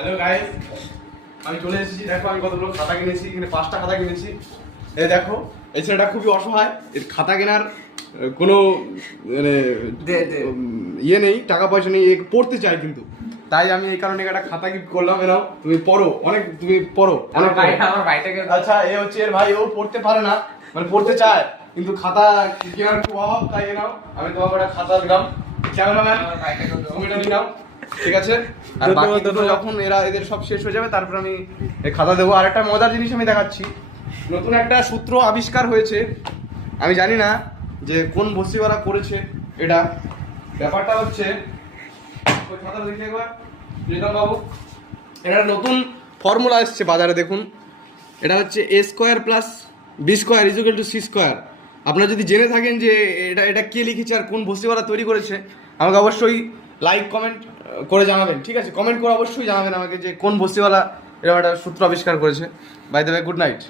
Hello guys, আমি চলে এসেছি। দেখো আমি কতগুলো খাতা কিনেছি, এখানে 5টা খাতা কিনেছি। এই দেখো, এই ছেলেটা খুবই অসহায়, এর খাতা কেনার কোনো মানে ইয়ে নেই, টাকা পয়সা নেই, পড়তে চায় কিন্তু। তাই আমি এই কারণে একটা খাতা গিফট করলাম। এনাও তুমি পড়ো, তুমি পড়ো অনেক। আমার ভাইটাকে আচ্ছা, এ হচ্ছে এর ভাই, ও পড়তে পারে না, মানে পড়তে চায় কিন্তু খাতা কেনার খুব অভাব। তাই এনাও আমি তোমাকে একটা খাতা দিলাম। ক্যামেরাম্যান তুমি এটা নিয়ে নাও, ঠিক আছে? আর বাকি দুটো যখন এদের সব শেষ হয়ে যাবে তারপর আমি এই খাতা দেবো। আর একটা মজার জিনিস আমি দেখাচ্ছি, নতুন একটা সূত্র আবিষ্কার হয়েছে। আমি জানি না যে কোন বস্তিওয়ালা করেছে এটা। ব্যাপারটা হচ্ছে, ওই খাতাটা দেখি একবার প্রীতম বাবু, এটা নতুন ফর্মুলা এসছে বাজারে, দেখুন। এটা হচ্ছে a square plus b square is equal to c square. আপনারা যদি জেনে থাকেন যে এটা কে লিখেছে আর কোন বস্তিওয়ালা তৈরি করেছে, আমাকে অবশ্যই লাইক কমেন্ট করে জানাবেন, ঠিক আছে? কমেন্ট করে অবশ্যই জানাবেন আমাকে যে কোন বস্তিওয়ালা এরকম একটা সূত্র আবিষ্কার করেছে। By the way, good night.